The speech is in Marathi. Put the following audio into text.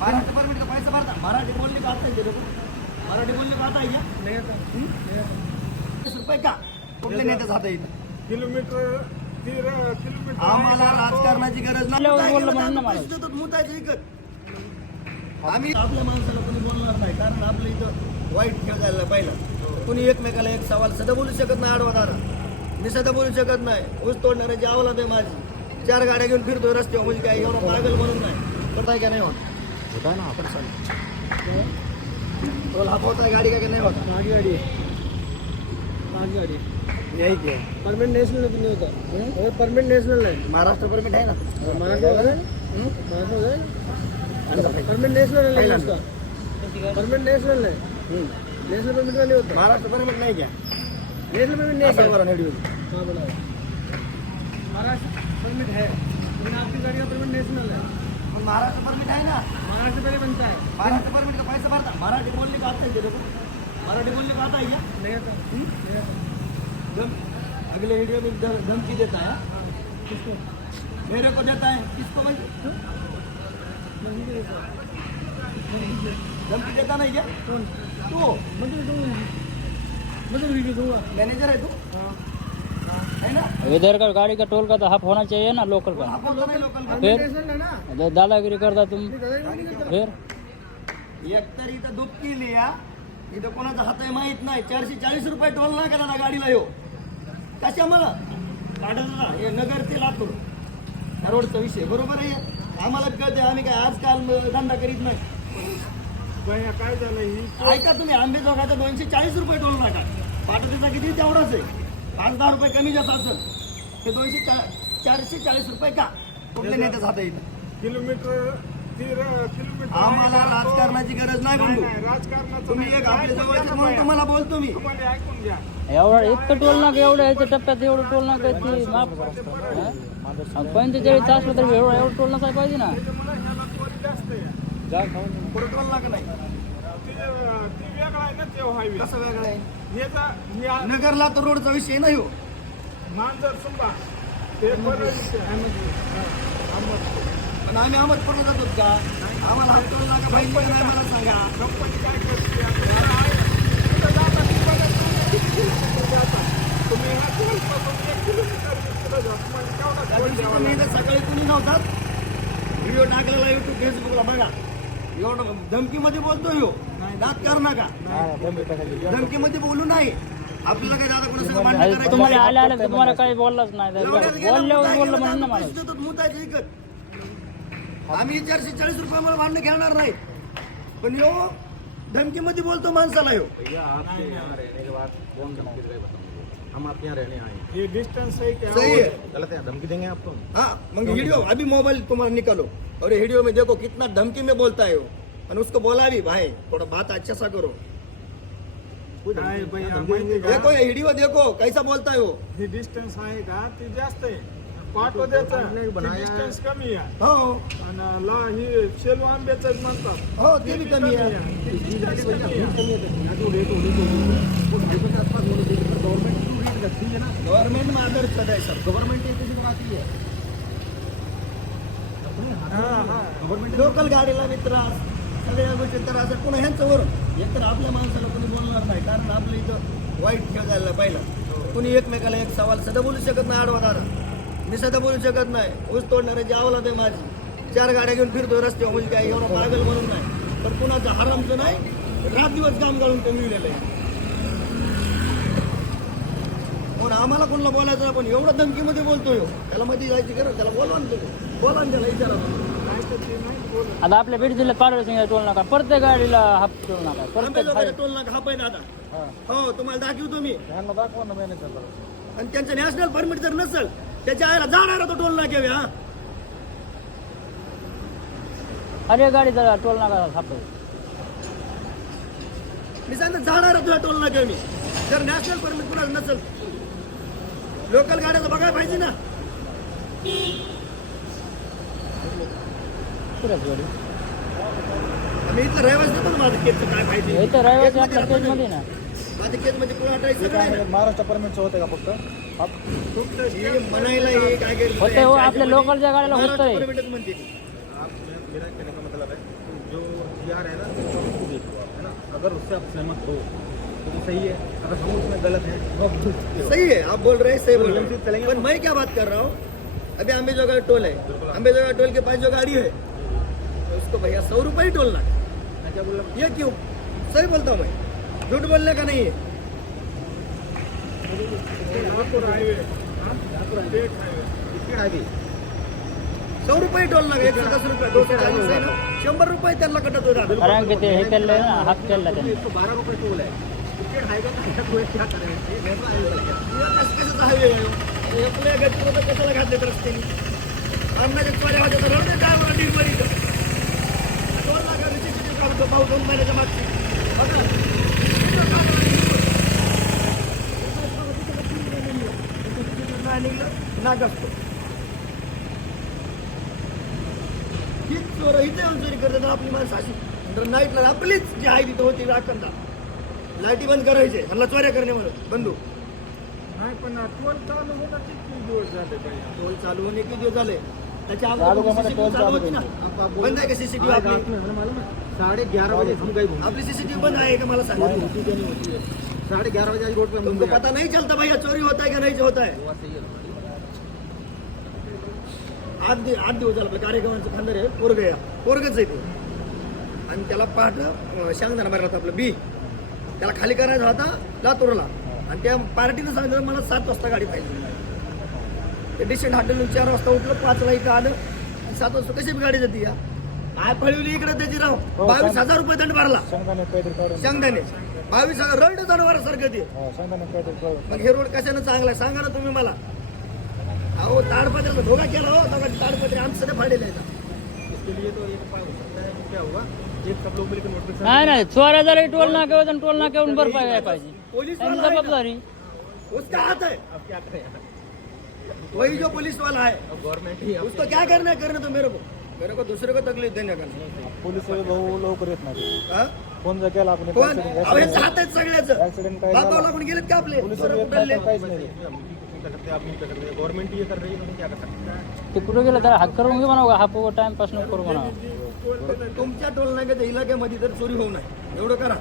महाराष्ट्र परमिट का पैसा भरता मराठी बोलने का आता है लोग मराठी बोलने का आता है क्या नहीं आता. 20 रुपये का कुठले नेते जाता येईल किलोमीटर किलोमीटर आम्हाला राजकारणाची गरज नाही आपल्यावर बोललं म्हणून ना मला. पैसे देतात मुतायचं इकत आम्ही आपल्या माणसाला कोणी बोलणार नाही कारण आपलं इथं वाईट खेळ झालेला पहिला कोणी एकमेकाला एक सवाल सध्या बोलू शकत नाही आडवा दारा मी सध्या बोलू शकत नाही ऊस तोडणाऱ्याची अवलाद आहे माझी 4 गाड्या घेऊन फिरतोय रस्त्यावर म्हणजे काय एवढं पागल म्हणून नाही करत आहे का नाही होत होत आहे ना आपण चालू टोल हा होत आहे गाडी का नाही होत मागी गाडी आहे. मागी गाडी यही की परमिट नेशनल नहीं होता. परमिट नेशनल है. महाराष्ट्र परमिट आहे ना महाराष्ट्र हो जाए. महाराष्ट्र हो जाए. परमिट नेशनल है उसका. परमिट नेशनल है. नेशनल परमिट का नहीं होता. महाराष्ट्र परमिट नाही क्या नेशनल परमिट नहीं असं है. बरं नाही हाँ बोला. महाराष्ट्र परमिट है लेकिन आपकी गाड़ी का परमिट नेशनल है. पण महाराष्ट्र परमिट आहे ना महाराष्ट्र पहले बनता है. महाराष्ट्र परमिट का पैसा भरता मराठी बोलने का आता है लोग मराठी बोलने का आता है क्या नहीं आता. नहीं आता. अगले वीडियो में धमकी देता है किसको? मेरे को देता है किसको भाई धमकी देता नहीं क्या कौन? तू मैं तो रिव्यू दूंगा. मैनेजर है तू है ना इधर का गाड़ी का टोल का तो हाफ होना चाहिए ना लोकल का. आपण तर नाही लोकल फिर नेशनल है ना. जो दादागिरी करता तुम फिर एकतर इथं दुपकी लिया इथं कोणाचा हात आहे माहित नाही 440 रुपये टोल ना का दादा गाडीला येऊ कशा मला काढायला हे नगर ते लातूर या रोडचा विषय बरोबर आहे आम्हाला कळते आम्ही काय आजकाल धंदा करीत नाही भैया काय झालं ही ऐका तुम्ही आंबेजोगाचा 240 रुपये टोल नाका पाटोदीचा किती तेवढाच आहे 5-10 रुपये कमी जास्त असेल ते 440 रुपये का कुठले नेते जाता येईल किलोमीटर किलोमीटर आम्हाला राजकारणाची गरज नाही बंधू राजकारणाचं तुम्ही एक आपले जवळचे म्हणून तुम्हाला बोलतो मी तुम्हाला ऐकून घ्या. एवढा इतकं टोल नाका एवढं याच्या टप्प्यात एवढं टोल नाका ती माफ 45 असलं तरी एवढं टोल नसाय पाहिजे ना. त्याच्यामुळे ह्याला त्वरित जास्त आहे. पुढे टोल नाका नाही ती वेगळा आहे ना ते हायवे. कसं वेगळं आहे याचा नगरला तर रोडचा विषय नाही हो मांजर सुंबा ते पण आम्ही अहमदपूरला जातो का आम्हाला हा टोल नाका पाहिजे नाही मला सांगा कंपनी काय करते तिथं जाता ती बघा तुम्ही जाता तुम्ही ह्या टोलपासून 1 किलोमीटर पुढे जा. तुम्हाला केवढा त्या टोल दिवशी द्यावा तुम्ही लागेल? इथं सकाळी कुणी नव्हतात व्हिडिओ टाकलेला युट्यूब फेसबुकला बघा एवढं धमकीमध्ये बोलतोय हो दात कर नका धमकीमध्ये बोलू नाही आपल्याला काय दादा कोणासंग भांडण अरे करायचं तुम्हाला नाही. आले आले तर तुम्हाला काही बोललाच नाही. बोलल्यावर बोललं म्हणून ना मला. पैसे देतात मुतायचं इकत आम्ही 440 रुपयामुळे भांडण घेणार नाही पण यो धमकीमध्ये बोलतो माणसाला यो भैया आपके यहाँ रहने के बाद कौन धमकी देगा बताओ हम आपके यहाँ रहने आए हैं. ये डिस्टेंस सही क्या सही है गलत है धमकी देंगे आपको. हाँ मंग वीडियो अभी मोबाइल तुम्हारा निकालो और ये वीडियो में देखो कितना धमकी में बोलता है वो और उसको बोला भी भाई थोड़ा बात अच्छा सा करो काय भैया माहिती का देखो ये वीडियो देखो कैसा बोलता है वो हे डिस्टन्स आहे का ते जास्त आहे पाठव द्यायचं डिस्टन्स कमी आहे हो आणि ला ही शेलू आंब्याचं म्हणतात हो ते भी कमी है ते distance कमी आहे. गवर्नमेंट में आदर्श है सर गवर्नमेंट किसी को आती है लोकल गाडीला मी त्रास सगळ्या गोष्टी त्रास आहे. पुन्हा ह्यांचं वरून एकतर आपल्या माणसाला कोणी बोलणार नाही कारण आपलं इथं वाईट खेळ झालेला पहिला कोणी एकमेकाला एक सवाल सध्या बोलू शकत नाही आडवा दारा मी सध्या बोलू शकत नाही ऊस तोडणाऱ्याची अवलाद आहे माझी 4 गाड्या घेऊन फिरतोय रस्त्यावर म्हणजे काय एवढं पागल म्हणून नाही पण कुणाचं हरामचं नाही रात दिवस काम करून कमविलेलं आहे पण आम्हाला कोणाला बोलायचं नाही, पण एवढं धमकीमध्ये बोलतोय हो. त्याला मध्ये जायची गरज त्याला बोलवा ना तुम्ही बोला ना त्याला विचारा नाही तर ते नाही बोलत. आता आपल्या बीड जिल्ह्यात पाडळसिंग टोल नाका प्रत्येक गाडीला हाफ टोल नाका प्रत्येक आंबेजोगाईचा टोल नाका हा पाहिजे आता हो तुम्हाला दाखवतो मी आणि त्यांचं नॅशनल परमिट जर नसेल त्याच्या आईला जाणार तो टोल नाक्यावे हा हर एक गाडीचा टोल नाका हाफ मी सांगतो जाणार तुला टोल नाक्या मी जर नॅशनल परमिट कुणाला नसेल लोकल गाड्याचं बघायला पाहिजे ना गाडी मी इथलं रहिवासी देतो ना माझं केसचं काय माहिती इथं रहिवासी आपल्या केजमध्ये ना माझ्या केसमध्ये कोण अठरायचं सगळं आहे ना. महाराष्ट्र परमिटचं होतं का फक्त फक्त हे म्हणायला हे काय होते हो आपल्या लोकलच्या गाड्याला होतं परमिटच म्हणते ती. आप मेरा कहने का मतलब है जो GR है ना उसको देख लो आप, है ना, अगर उससे आप सहमत हो तो सही है, अगर हम उसमें गलत है तो आप दूसरी हो। सही है, आप बोल रहे हैं, सही बोल रहे नियम से चलेंगे हैं, पर मैं क्या बात कर रहा हूँ, अभी अम्बेजोगाई टोल है, अम्बेजोगाई टोल के पास जो गाड़ी है तो उसको भैया 100 रुपये ही टोलना है। मैं क्या बोल रहा हूँ, ये क्यों? सही बोलता हूँ मैं, झूठ बोलने का नहीं है। नागपुर हाईवे, स्टेट हाईवे, इसके आगे 100 रुपये टोल ना 110 रुपये 240 आहे ना, 100 रुपये त्यांना कटत होता. कारण की ते हे केलंय ना, हाफ केला त्यांनी. 112 रुपये टोल है, टिकट हाईवे का तो क्या करेंगे, मैं तो हाईवे लग गया। कसं हायवे आहे आपल्या गडचिरोली कशाला घातले तर रस्त्याने आमच्या चोऱ्या होत्या तर रस्ते काय मला डिलिव्हरी 2 लाख रिसिप्ट काढतो पाऊस 2 महिन्याच्या मागची बघा नाही निघलं नाग असतो हीच चोर इथे येऊन चोरी करतात आपली माणसं अशी नाईटला आपलीच जी आहे तिथं होती राखणदा लाईटी बंद करायचे ह्यांना चोऱ्या करण्यावर बंदूक नाही पण टोल चालू होता किती दिवस झाले पाहिजे. टोल चालू होणे किती दिवस झाले त्याच्या चालू अगोदर का मला CCTV टोल चालू चालू होती ना आप आप बंद आहे का सीसीटीव्ही आज आपली रात में हमें मालूम है 11:30 बजे हम गए घूमने, आपली सीसीटीव्ही बंद आहे का मला सांगा होती है नहीं होती है, 11:30 बजे आज रोड पे हम तुमको घूमने पता नहीं चलता भैया चोरी होता है का नहीं होता है हुआ सही है ना। 8 दिवस झाला आपल्या कार्यक्रमाचं खांदर आहे पोरगच आहे ते आणि त्याला पाठ शांगदाना मारला होता आपलं बी त्याला खाली करायचा होता लातूरला आणि त्या पार्टीनं सांगितलं मला 7 वाजता गाडी पाहिजे ते डिसेंट हॉटेलून 4 वाजता उठलं 5 ला इथं आलं 7 वाजता कशी बी गाडी जाते या काय पळवली इकडे त्याची राव 22,000 रुपये दंड भरला शेंगदाणे 22,000 रड जनावरासारखं ते मग हे रोड कशानं चांगला आहे सांगा ना तुम्ही मला अहो ताडपत्र्याचा धोका केला हो दोघांचे ताडपत्रे आमचं सगळं फाडलेलं आहे इसके लिए तो एक उपाय हो सकता है कि क्या हुआ, एक सब लोग मिलकर नोटिस नाही नाही, चोऱ्या जरी टोल नाक्यावर आणि टोल नाक्यावरून भरपाई काय पाहिजे, पुलिस त्यांनी वाला है ना, जबाबदारी. उसका हाथ है अब क्या करें, वही जो पुलिस वाला है अब गवर्नमेंट ही उसको क्या करना है करने तो मेरे को दूसरे को तकलीफ देने का नहीं. पोलीस भाऊ लवकर येत नाही हा? फोन जर केला आपण कोण अहो यांचं हात आहेत सगळ्याचं Accident काय बापाव झाला? लागून गेलेत का आपले पोलीस दुसरं येत कुठले नाही, काहीच नाही. हम कुछ नहीं कर सकते, आप नहीं कर सकते, गवर्नमेंट ही ये कर रही है, तो क्या कर सकते हैं। ते कुठे गेलं तर हात करून घे म्हणावं, हाफ टाइमपास नको करू म्हणावं. तुमच्या टोल नाक्याच्या इलाक्यामध्ये तर चोरी होऊ नये एवढं करा